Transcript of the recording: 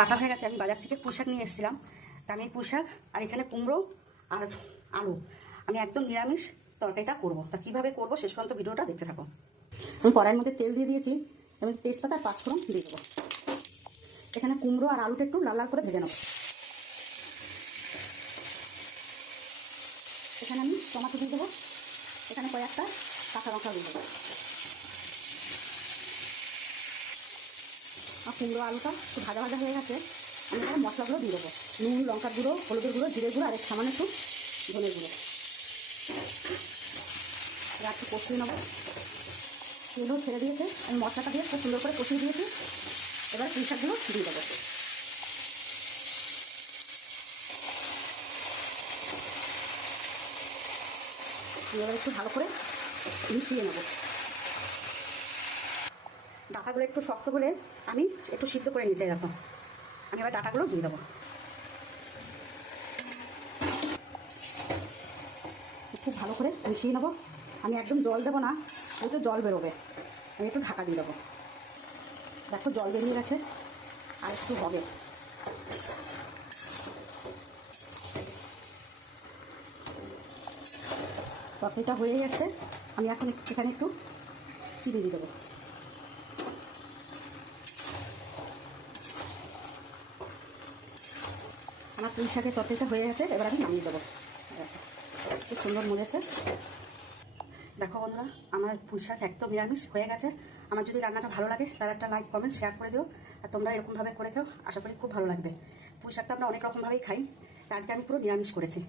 কাটা হয়ে গেছে। আমি বাজার থেকে পুঁই শাক নিয়ে এসেছিলাম। তা আমি পুঁই শাক আর এখানে কুমড়ো আর আলু, আমি একদম নিরামিষ তরকারিটা করবো। তা কীভাবে করবো শেষ পর্যন্ত ভিডিওটা দেখতে থাকো। আমি কড়াইয়ের মধ্যে তেল দিয়ে দিয়েছি, আমি তেজপাতা আর পাঁচফোড়ন দিয়ে দেবো। এখানে কুমড়ো আর আলুটা একটু লাল লাল করে ভেজে নেবো। এখানে আমি টমেটো দিয়ে দেবো, এখানে কয়েকটা কাঁচা লঙ্কা দিয়ে দেবো। আর কুমড়ো আলুটা একটু ভাজা ভাজা হয়ে গেছে, আমি এখানে মশলাগুলো দিয়ে দেবো। নুন, লঙ্কার গুঁড়ো, হলুদের গুঁড়ো, জিরের গুঁড়ো আর সামান্য একটু ধনের গুঁড়ো। এবার একটু কষিয়ে নেবো। তেলও ছেড়ে দিয়েছে, আমি মশলাটা দিয়ে খুব সুন্দর করে কষিয়ে দিয়েছি। এবার পুঁই শাকগুলো দিয়ে দেবো। এবার একটু ভালো করে মিশিয়ে নেব। ডাঁটাগুলো একটু শক্ত বলে আমি একটু সিদ্ধ করে নিতে দেখো। আমি এবার ডাঁটাগুলো দিয়ে দেবো। খুব ভালো করে মিশিয়ে নেবো। আমি একদম জল দেবো না, ওই তো জল বেরোবে। আমি একটু ঢাকা দিয়ে দেবো। দেখো জল বেরিয়ে গেছে, আর একটু হবে। তরকারিটা হয়ে গেছে, আমি এখন এখানে একটু চিনি দিয়ে দেবো। আমার পুঁই শাকের তরকারিটা হয়ে গেছে, এবার আমি নামিয়ে দেবো। খুব সুন্দর মজেছে। দেখো বন্ধুরা, আমার পুঁই শাক একদম নিরামিষ হয়ে গেছে। আমার যদি রান্নাটা ভালো লাগে তার একটা লাইক, কমেন্ট, শেয়ার করে দিও। আর তোমরা এরকমভাবে করে খাও, আশা করি খুব ভালো লাগবে। পুঁই শাকটা আমরা অনেক রকমভাবেই খাই, তা আজকে আমি পুরো নিরামিষ করেছি।